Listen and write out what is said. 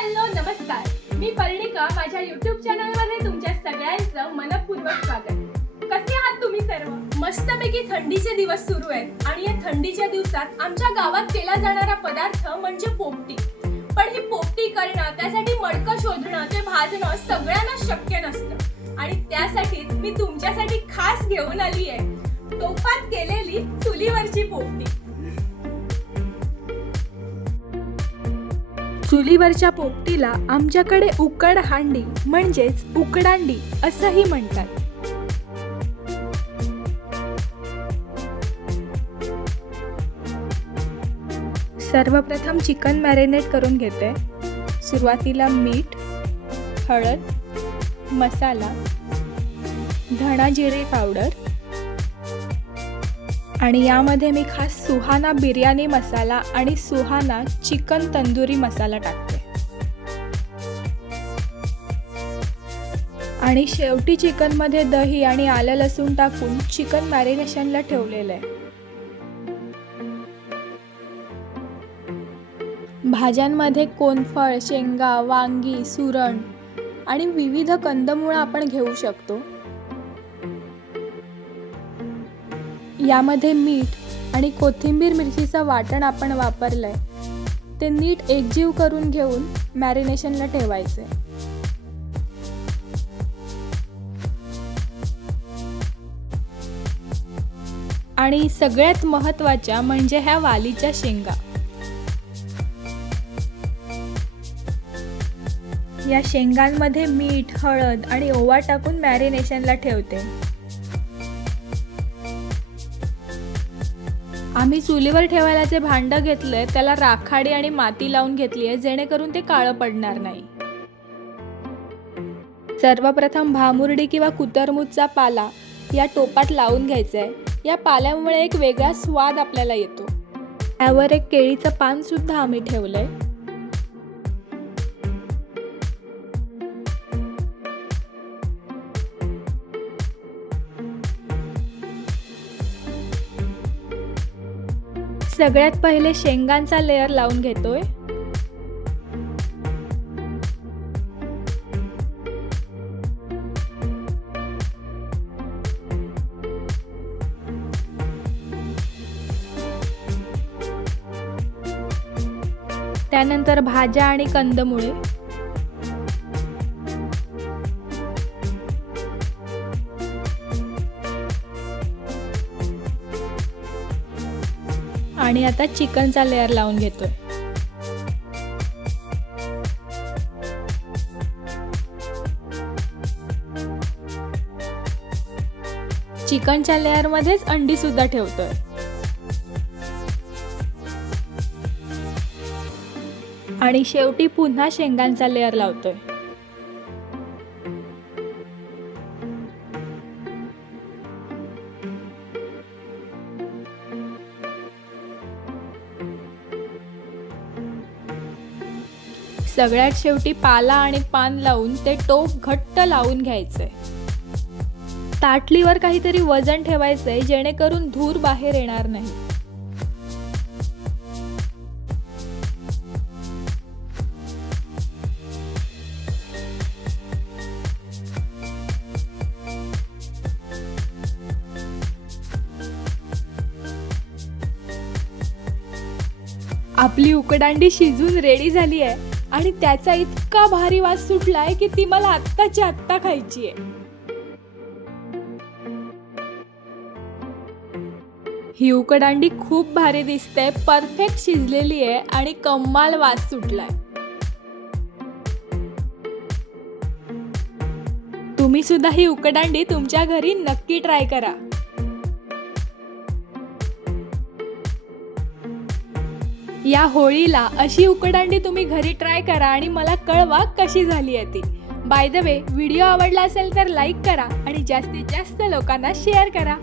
Hello नमस्कार. मी पर्णिका माझ्या YouTube चॅनलमध्ये तुमच्या सगळ्यांचं मनपूर्वक स्वागत. कसे आहात तुम्ही सर्व? मस्तपैकी थंडीचे दिवस सुरू आहेत आणि या थंडीच्या दिवसात आमच्या गावात केला जाणारा पदार्थ म्हणजे पोपटी. पण ही पोपटी करणं त्यासाठी मडकं शोधणं ते भाजणं सगळ्यांना शक्य नसतं. आणि त्यासाठीच मी तुमच्यासाठी खास घेऊन आली आहे टोपात केलेली चुलीवरची पोपटी. चुलीवरच्या पोपटीला आमच्याकडे उकड हांडी म्हणजेच उकडांडी असंही म्हणतात. सर्वप्रथम चिकन मॅरिनेट करून घेते. सुरुवातीला मीठ हळद मसाला धणा जिरे पावडर आणि यामध्ये मी खास सुहाना बिर्याणी मसाला आणि सुहाना चिकन तंदुरी मसाला टाकते. आणि शेवटी चिकनमध्ये दही आणि आलं लसूण टाकून चिकन मॅरिनेशनला ठेवलेलं आहे. भाज्यांमध्ये कोनफळ शेंगा वांगी सुरण आणि विविध कंदमुळं आपण घेऊ शकतो. यामध्ये मीठ आणि कोथिंबीर मिरचीचं वाटण आपण वापरलंय. ते नीट एकजीव करून घेऊन मॅरिनेशनला ठेवायचे. आणि सगळ्यात महत्त्वाच्या म्हणजे ह्या वालीच्या शेंगा. या शेंगांमध्ये मीठ हळद आणि ओवा टाकून मॅरिनेशनला ठेवते. आम्ही चुलीवर ठेवायला जे भांडं घेतलंय त्याला राखाडी आणि माती लावून घेतली आहे जेणेकरून ते काळं पडणार नाही. सर्वप्रथम भामुर्डी किंवा कुतरमुतचा पाला या टोपात लावून घ्यायचा आहे या पाल्यामुळे एक वेगळा स्वाद आपल्याला येतो. त्यावर एक केळीचं पान सुद्धा आम्ही ठेवलंय. सगळ्यात पहिले शेंगांचा लेअर लावून घेतोय. त्यानंतर भाज्या आणि कंदमुळे. आणि आता चिकनचा लेअर लावून घेतोय. चिकनच्या लेअर मध्येच अंडी सुद्धा ठेवतोय. आणि शेवटी पुन्हा शेंगांचा लेअर लावतोय. सगळ्यात शेवटी पाला आणि पान लावून ते टोप घट्ट लावून घ्यायचंय ताटलीवर काहीतरी वजन ठेवायचंय जेणेकरून धूर बाहेर येणार नाही. आपली उकडांडी शिजून रेडी झाली आहे आणि त्याचा इतका भारी वास सुटलाय की ती मला आत्ताची आत्ता खायची आहे. ही उकडांडी खूप भारी दिसते परफेक्ट शिजलेली आहे आणि कमाल वास सुटलाय. तुम्ही सुद्धा ही उकडांडी तुमच्या घरी नक्की ट्राय करा. या होळीला अशी उकडांडी तुम्ही घरी ट्राय करा आणि मला कळवा कशी झाली आहे ती. बाय द वे व्हिडिओ आवडला असेल तर लाईक करा आणि जास्तीत जास्त लोकांना शेअर करा.